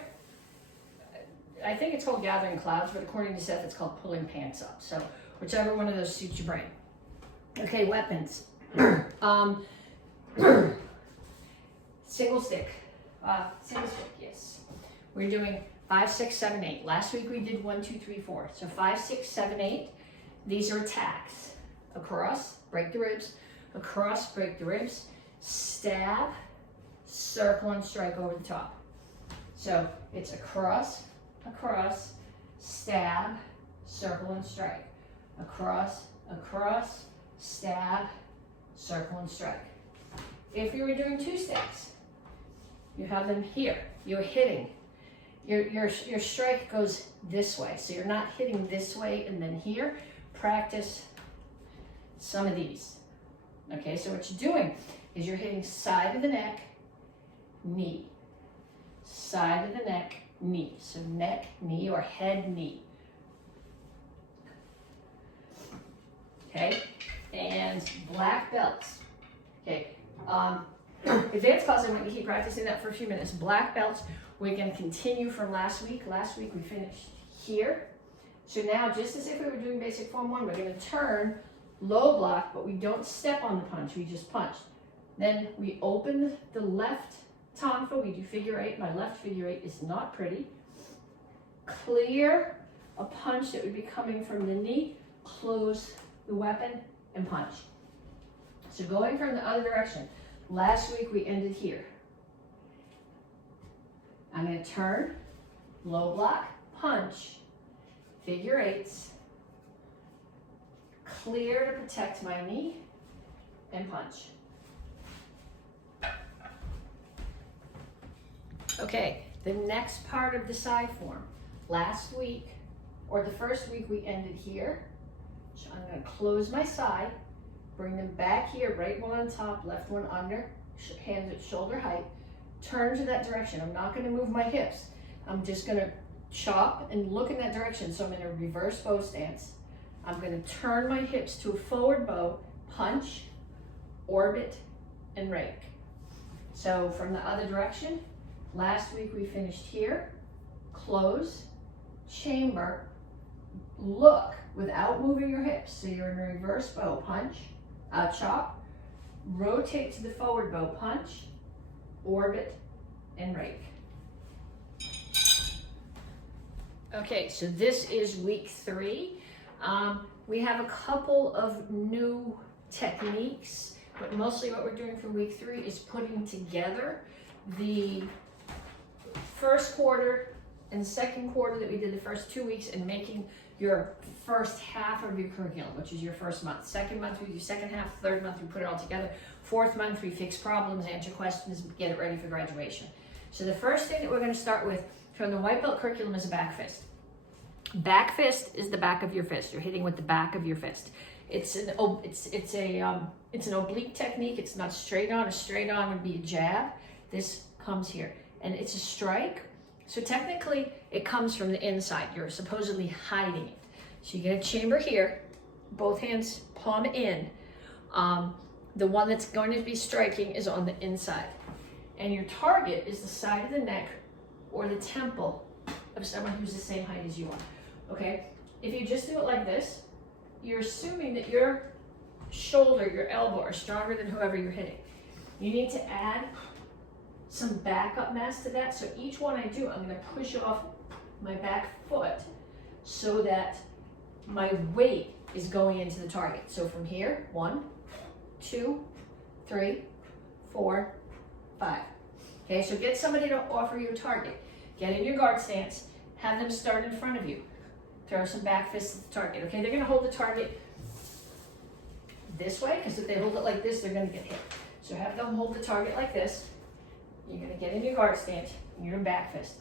I think it's called gathering clouds, but according to Seth, it's called pulling pants up. So whichever one of those suits your brain. Okay, weapons. Single stick, yes. We're doing 5, 6, 7, 8. Last week we did 1, 2, 3, 4. So 5, 6, 7, 8. These are attacks. Across, break the ribs. Across, break the ribs. Stab, circle, and strike over the top. So it's across, across, stab, circle, and strike. Across, across, stab, circle, and strike. If you were doing 2 sticks, you have them here. You're hitting. Your strike goes this way. So you're not hitting this way and then here. Practice some of these. Okay, so what you're doing is you're hitting side of the neck, knee. Side of the neck, knee. So neck, knee, or head, knee. Okay, and black belts. Okay, advanced class, I'm going to keep practicing that for a few minutes. Black belts, we're going to continue from last week. Last week we finished here. So now, just as if we were doing basic form 1, we're going to turn low block, but we don't step on the punch, we just punch. Then we open the left tonfa, we do figure 8. My left figure 8 is not pretty. Clear a punch that would be coming from the knee, close the weapon, and punch. So going from the other direction, last week we ended here. I'm going to turn, low block, punch, figure 8s, clear to protect my knee, and punch. Okay, the next part of the side form. Last week, or the first week, we ended here. So I'm going to close my side, bring them back here, right one on top, left one under, hands at shoulder height, turn to that direction. I'm not going to move my hips. I'm just going to chop and look in that direction. So I'm in a reverse bow stance. I'm going to turn my hips to a forward bow, punch, orbit, and rake. So from the other direction, last week we finished here, close, chamber, look without moving your hips. So you're in a reverse bow, punch, chop, rotate to the forward bow, punch, orbit, and rake. Okay, so this is week 3. We have a couple of new techniques, but mostly what we're doing for week 3 is putting together the first quarter and second quarter that we did the first 2 weeks and making your first half of your curriculum, which is your first month. Second month we do second half, third month we put it all together. Fourth month we fix problems, answer questions, get it ready for graduation. So the first thing that we're going to start with from the white belt curriculum is a back fist. Back fist is the back of your fist. You're hitting with the back of your fist. It's an oblique technique. It's not straight on. A straight on would be a jab. This comes here, and it's a strike. So technically, it comes from the inside. You're supposedly hiding it. So you get a chamber here, both hands palm in. The one that's going to be striking is on the inside. And your target is the side of the neck or the temple of someone who's the same height as you are, okay? If you just do it like this, you're assuming that your shoulder, your elbow are stronger than whoever you're hitting. You need to add some backup mass to that. So each one I do, I'm gonna push off my back foot so that my weight is going into the target. So from here, 1, 2, 3, 4, 5. Okay, so get somebody to offer you a target. Get in your guard stance, have them start in front of you. Throw some back fists at the target. Okay, they're gonna hold the target this way, because if they hold it like this, they're gonna get hit. So have them hold the target like this. You're gonna get in your guard stance, and you're in back fist.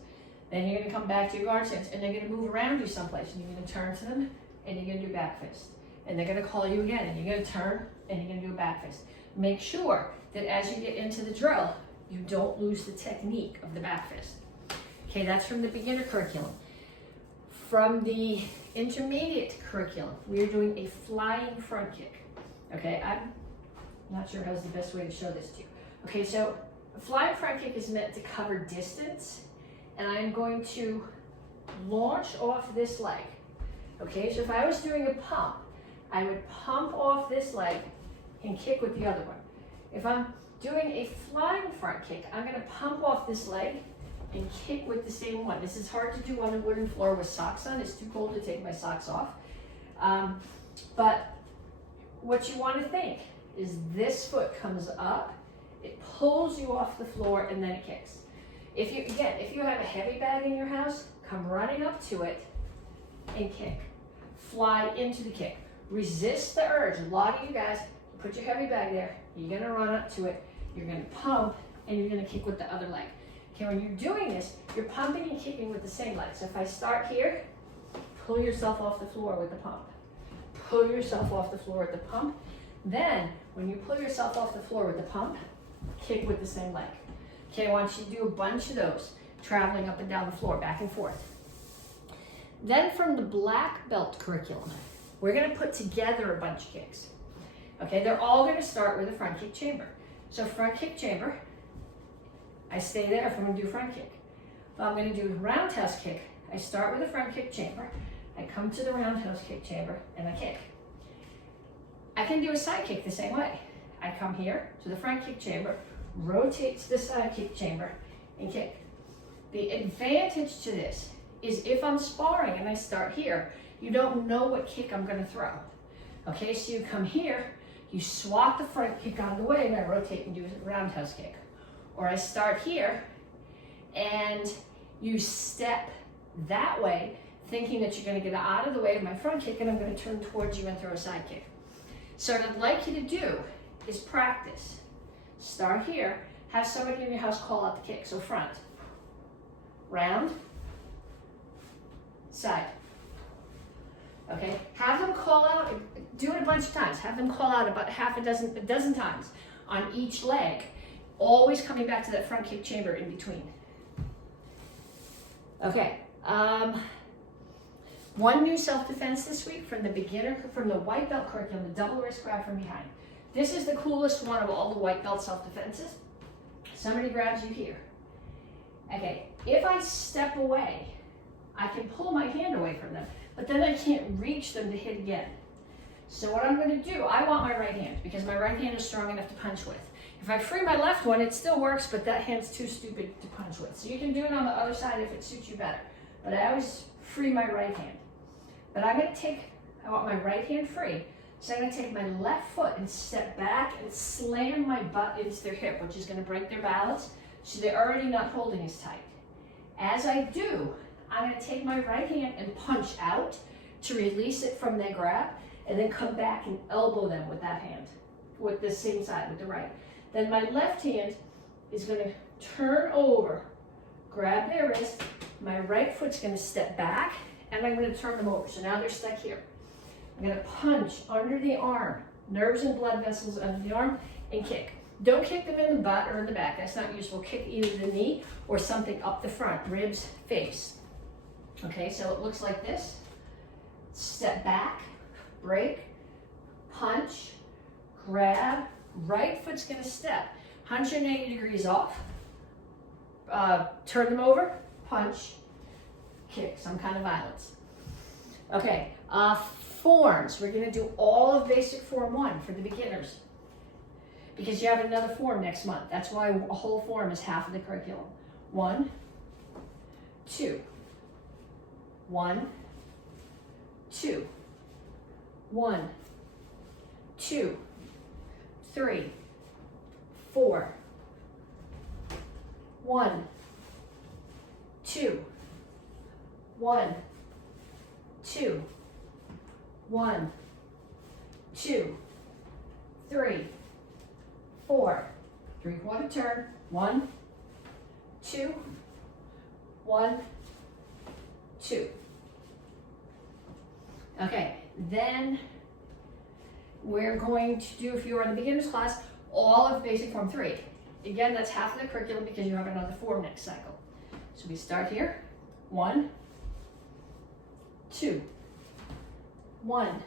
Then you're gonna come back to your guard stance, and they're gonna move around you someplace, and you're gonna turn to them, and you're gonna do back fist. And they're gonna call you again, and you're gonna turn, and you're gonna do a back fist. Make sure that as you get into the drill, you don't lose the technique of the back fist. Okay, that's from the beginner curriculum. From the intermediate curriculum, we are doing a flying front kick. Okay, I'm not sure how's the best way to show this to you. Okay, so a flying front kick is meant to cover distance, and I'm going to launch off this leg. Okay, so if I was doing a pump, I would pump off this leg and kick with the other one. If I'm doing a flying front kick, I'm gonna pump off this leg and kick with the same one. This is hard to do on a wooden floor with socks on. It's too cold to take my socks off. But what you want to think is this foot comes up, it pulls you off the floor, and then it kicks. If you have a heavy bag in your house, come running up to it and kick. Fly into the kick. Resist the urge. A lot of you guys, put your heavy bag there, you're gonna run up to it, you're gonna pump, and you're gonna kick with the other leg. Okay, when you're doing this, you're pumping and kicking with the same leg. So if I start here, pull yourself off the floor with the pump. Pull yourself off the floor with the pump. Then, when you pull yourself off the floor with the pump, kick with the same leg. Okay, I want you to do a bunch of those, traveling up and down the floor, back and forth. Then from the black belt curriculum, we're gonna put together a bunch of kicks. Okay, they're all gonna start with a front kick chamber. So front kick chamber, I stay there if I'm gonna do front kick. If I'm gonna do roundhouse kick, I start with a front kick chamber, I come to the roundhouse kick chamber, and I kick. I can do a side kick the same way. I come here to the front kick chamber, rotate to the side kick chamber, and kick. The advantage to this is if I'm sparring and I start here, you don't know what kick I'm gonna throw. Okay, so you come here, you swat the front kick out of the way, and I rotate and do a roundhouse kick. Or I start here, and you step that way, thinking that you're gonna get out of the way of my front kick, and I'm gonna turn towards you and throw a side kick. So what I'd like you to do is practice. Start here, have somebody in your house call out the kick. So front, round, side. Okay, have them call out, do it a bunch of times. Have them call out about a dozen times on each leg, always coming back to that front kick chamber in between. Okay, one new self-defense this week from the white belt curriculum, the double wrist grab from behind. This is the coolest one of all the white belt self-defenses. Somebody grabs you here. Okay, if I step away, I can pull my hand away from them, but then I can't reach them to hit again. So what I'm gonna do, I want my right hand because my right hand is strong enough to punch with. If I free my left one, it still works, but that hand's too stupid to punch with. So you can do it on the other side if it suits you better. But I always free my right hand. But I want my right hand free. So I'm gonna take my left foot and step back and slam my butt into their hip, which is gonna break their balance. So they're already not holding as tight. As I do, I'm gonna take my right hand and punch out to release it from their grab, and then come back and elbow them with that hand, with the same side, with the right. Then my left hand is gonna turn over, grab their wrist, my right foot's gonna step back, and I'm gonna turn them over. So now they're stuck here. I'm gonna punch under the arm, nerves and blood vessels under the arm, and kick. Don't kick them in the butt or in the back. That's not useful. Kick either the knee or something up the front, ribs, face. Okay, so it looks like this. Step back, break, punch, grab, right foot's gonna step 180 degrees off, turn them over, punch, kick, some kind of violence. Okay, forms. We're gonna do all of basic form 1 for the beginners because you have another form next month. That's why a whole form is half of the curriculum. 1, 2, 1, 2, 1, 2, 3, 4, 1, 2, 1, 2, 1, 2, 3, 4, 3/4 turn, 1, 2, 1, 2. Okay, then we're going to do, if you're in the beginner's class, all of basic form 3. Again, that's half of the curriculum because you have another form next cycle. So we start here, 1, 2, 1,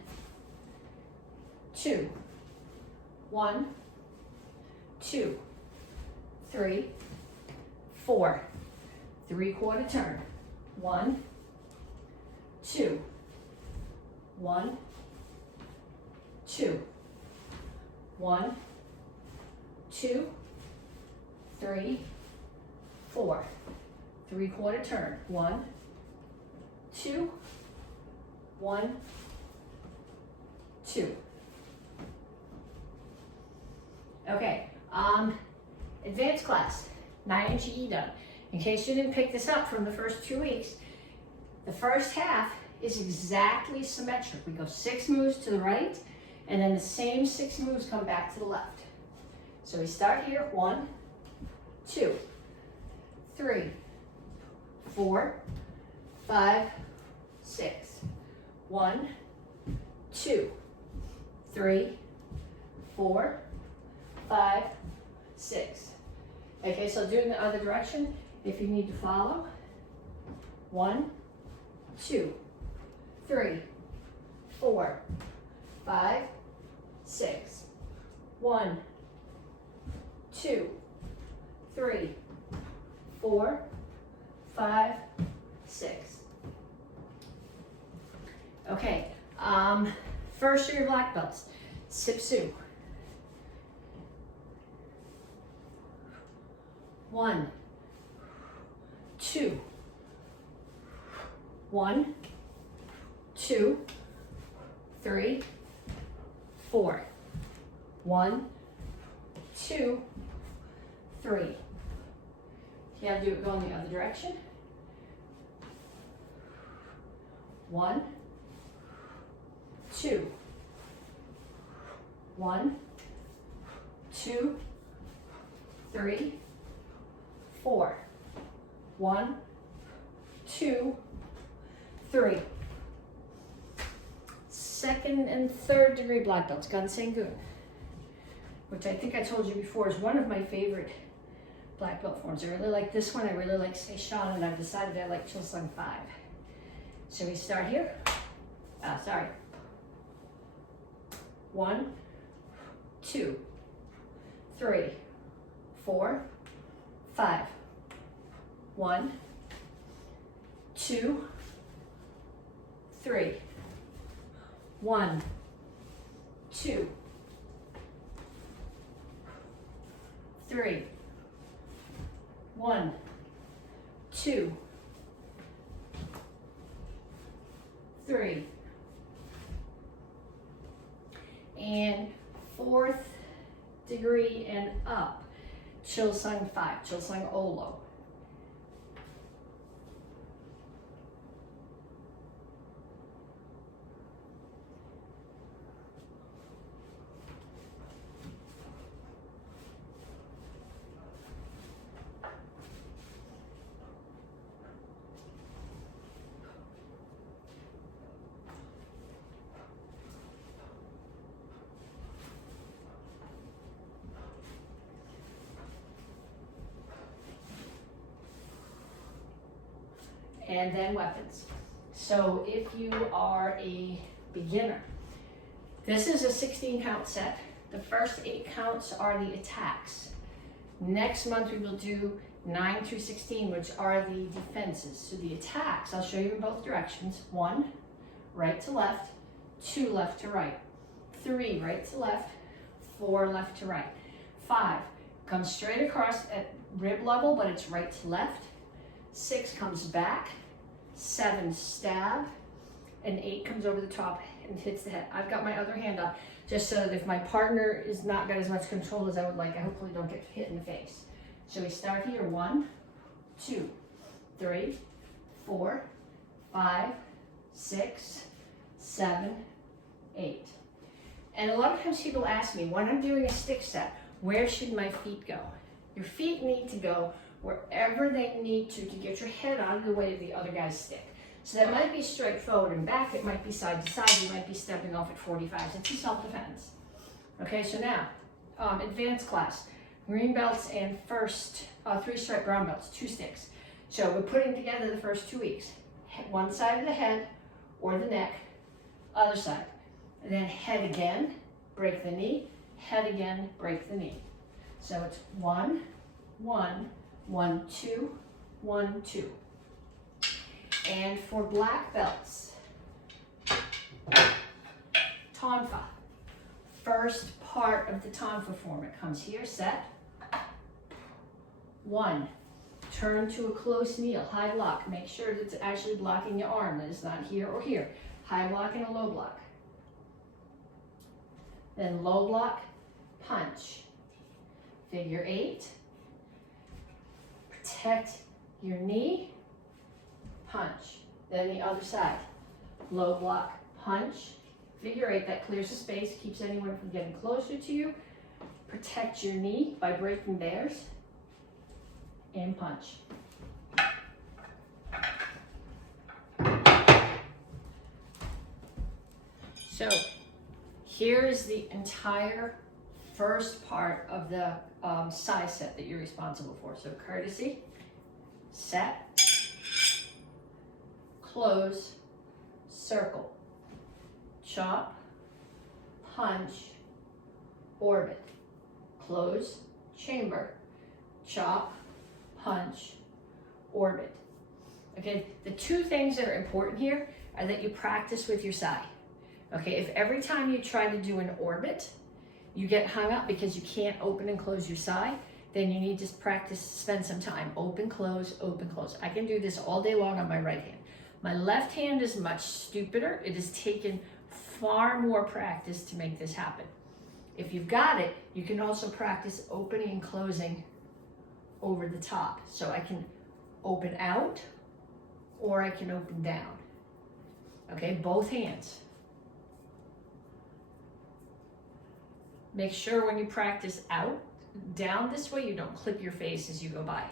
2, 1, 2, 3, 4, 3/4 turn, 1, 2, 1, 2, 1, 2, 3, 4, 3/4 turn, 1, 2, 1, 2. Okay, advanced class, 9-inch E done. In case you didn't pick this up from the first 2 weeks, the first half is exactly symmetric. We go 6 moves to the right, and then the same 6 moves come back to the left. So we start here, 1, 2, 3, 4, 5, 6. 1, 2, 3, 4, 5, 6. Okay, so do it in the other direction if you need to follow. 1, 2, 3, 4, 5, 6. 1, 2, 3, 4, 5, 6. Okay, first of your black belts, Sip-Su. 1, 2, 1, 2, 3, 4. 1, 2, 3. You have to do it going the other direction. 1, 2, 1, 2, 3, 4. 1, 2, 3. Second and third degree black belts, Gansengun, which I think I told you before is one of my favorite black belt forms. I really like this one. I really like Seishan, and I've decided I like Chilsung 5. So we start here. 1, 2, 3, 4, 5. 1, 2, 3. 1, 2, 3. 1, 2, 3. And 4th degree and up. Chilsung 5, Chilsung Olo. And then weapons. So if you are a beginner, this is a 16 count set. The first 8 counts are the attacks. Next month we will do 9 through 16, which are the defenses. So the attacks, I'll show you in both directions. 1, right to left, 2, left to right, 3, right to left, 4, left to right, 5, comes straight across at rib level, but it's right to left, 6 comes back, 7 stab, and 8 comes over the top and hits the head. I've got my other hand up just so that if my partner is not got as much control as I would like, I hopefully don't get hit in the face. So we start here, 1, 2, 3, 4, 5, 6, 7, 8. And a lot of times people ask me, when I'm doing a stick set, where should my feet go? Your feet need to go wherever they need to get your head out of the way of the other guy's stick. So that might be straight forward and back, it might be side to side, you might be stepping off at 45s. It's a self-defense. Okay, so now, advanced class, green belts and first 3-stripe brown belts, 2 sticks. So we're putting together the first 2 weeks. One side of the head or the neck, other side. And then head again, break the knee, head again, break the knee. So it's 1, 1, 1, 2, 1, 2. And for black belts, tonfa. First part of the tonfa form. It comes here, set. 1, turn to a close kneel, high block. Make sure that it's actually blocking your arm, that it's not here or here. High block and a low block. Then low block, punch. Figure 8. Protect your knee, punch. Then the other side. Low block, punch. Figure 8, that clears the space, keeps anyone from getting closer to you. Protect your knee by breaking theirs. And punch. So here's the entire first part of the size set that you're responsible for. So courtesy, set, close, circle, chop, punch, orbit, close, chamber, chop, punch, orbit. Okay, the 2 things that are important here are that you practice with your sai. Okay, if every time you try to do an orbit, you get hung up because you can't open and close your sai, then you need to practice, spend some time. Open, close, open, close. I can do this all day long on my right hand. My left hand is much stupider. It has taken far more practice to make this happen. If you've got it, you can also practice opening and closing over the top. So I can open out or I can open down. Okay, both hands. Make sure when you practice out, down this way, you don't clip your face as you go by.